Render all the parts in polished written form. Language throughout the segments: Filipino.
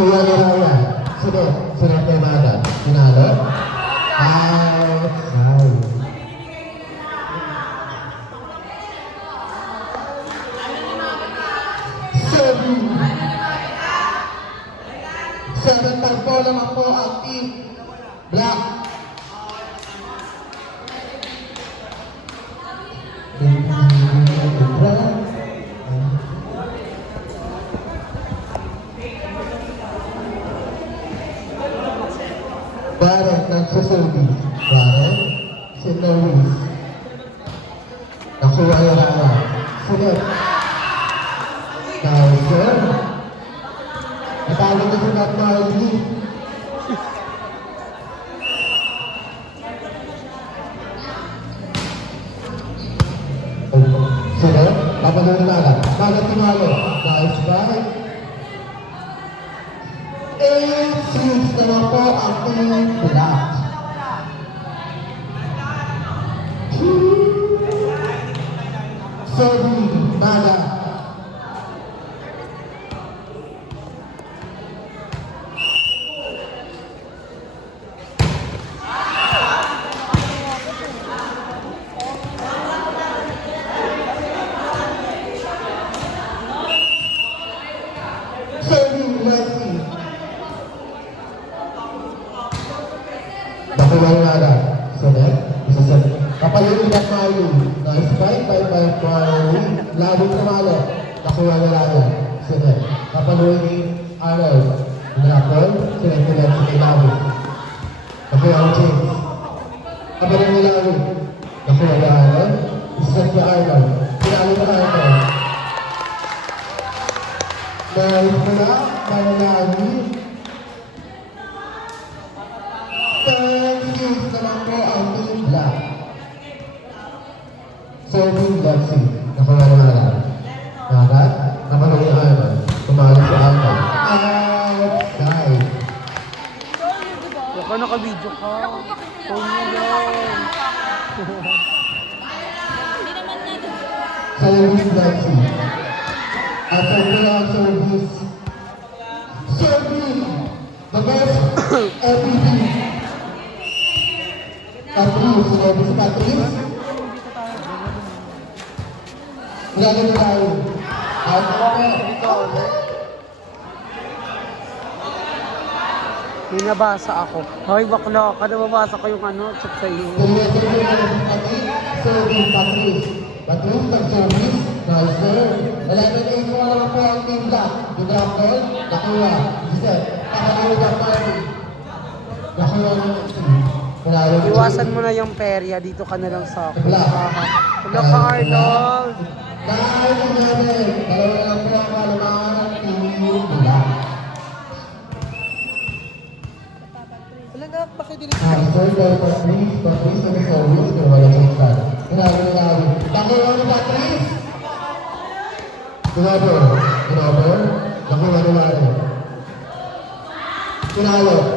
Kuya Raya. Sunod. Sunod na Mada. Pinalo. Outside. Seven tagpo naman po ang team Black. Barret nagsusubi. Barret, si Lewis. Nakuha yung raya. Sunod. Tyson. Natalo na si Matt Marley. Sunod. Papalo na Maga. Maga tumalo. Nice by. 8-6 naman po ang team Black. Sorry, Maga. Sorry, Leslie. Nakuha yung Maga. Sunod. Isaset. Kapalito na Mayu. Nice fight by Mayu. Labing tumalo. Nakuha na Raya. Sunod. Kapalito ni Arnold. Pinapol. Sunod ko lang si Labing. Nakuha ang James. Kapalito ni Labing. Nakuha na Arnold. Isaset ni Arnold. Pinalo na Arnold. Nice na. Mananagi. Thank naman po ang team Black. Serving Lexi. Nakuha na lang. Dapat, nakuha yung Arman. Tumalo si Arman. Outside. Baka naka-video ka. Oh my God. Serving Lexi. After ang service. Serving the best MVP. Patrice, sinabi si Patrice. Nagagano na tayo. Out po. May nabasa ako. Hoy, bakla ka. Nababasa ko yung ano, chat sa iyo. Serving Patrice. Patrice, nag-service. Nice sir. 11-8 mo naman po ang team Black. Yung drop ball, nakuha. Giselle, kakalimutan ang party. Nakuha ng team. Iwasan mo na yung perya. Dito ka na lang sa akin. Black. Wala ka, Arnold. Dahil yung namin, dalawa lang po ang malamangan ng team Black. Wala na, pakidilig. Sir, dahil Patrice, nag-service, pero wala siyang fan. Inabi. Nakuha ni Patrice! Pinalo. Nakuha ni Mano. Pinalo.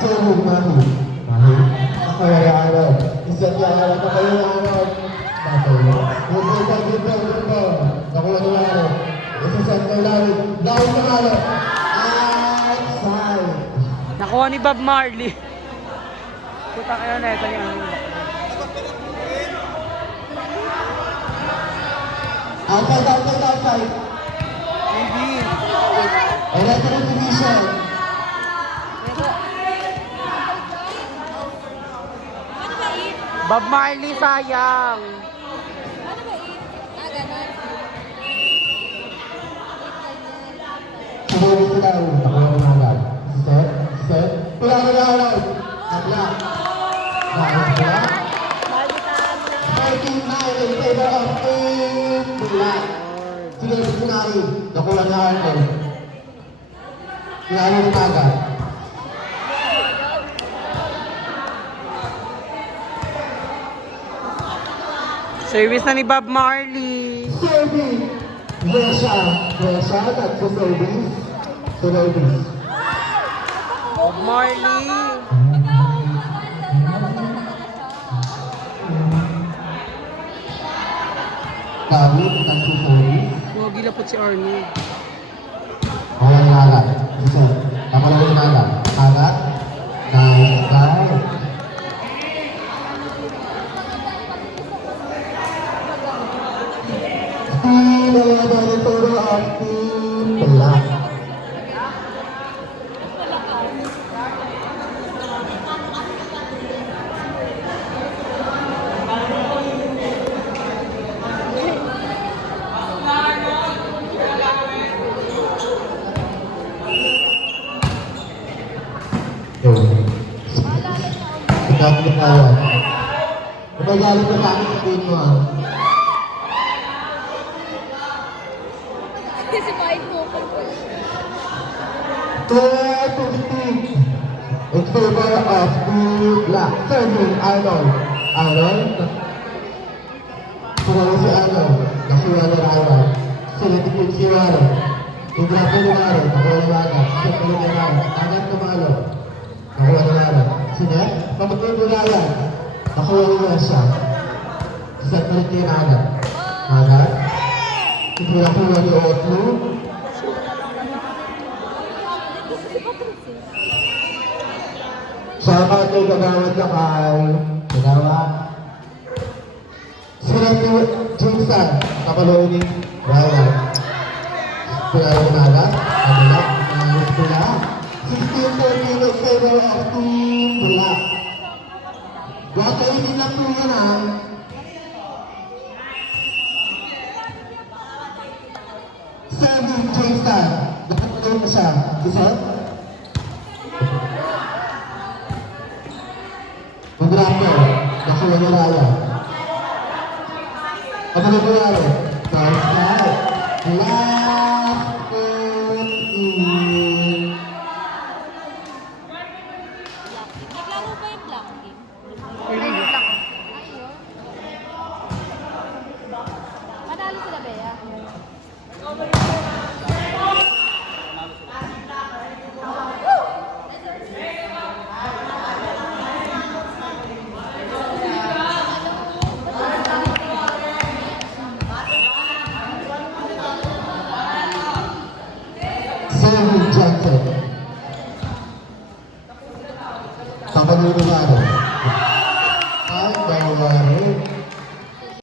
Sumug Mahu. Nakuha ni Arnold. Isang yalan na kayo ni Arnold. Good ball. Nakuha ni Mano. Isang kay Larry. Down na Mano. Outside. Nakuha ni Bob Marley. Puta kayo na ito yung ano. Outside. Hindi. Electric division. Bob Marley, sayang. Subuhin sila. Nakuha ni Mano. Set. Pulang na Arnold. Abla. Fighting now in favor of Team Black. Sige, Sinari. Nakuha ni Arnold. Sinari ni Maga. Service na ni Bob Marley. Serving. Brescia. Nagsuservice. Service. Bob Marley. Dawid, nagsusulis. Huwag gilapot si Arnie. Wala na alat. Isa. Kamalawin na alat. Alat. Nice, nice. Steve, wala ba na turo ang Steve? Wala. Yun. Ikaw na tayo. Kumagalit na sa akin sa team mo ah. Kasi kahit po ko. 250 in favor of the black. Serving Arnold. Arnold. Sumawa si Arnold. Nakuha na Arnold. Sinatikip si Arnold. Ibrapo ni Arnold. Nakuha na Arnold. Siyempre ni Arnold. Agad tumalo. Nakuha na Arnold. Sina? Pagkakulo na yan. Nakuha na siya. Siyempre ni Arnold. Arnold. Ibrapo ni Otto. Shoutout kay Gagawad Lakay. Gagawad. Sila ni Jason. Kapaloy ni Ryan. Pula yung naga. Kabila. Ayos pula. 16-13 in favor of Team Pula. Gakainin na po yun ah. Serving Jason. Gakainin na siya. Isot? Magrapo, nakuha ni Raya. Pagkakulo ni Raya. Nice guy. Wala.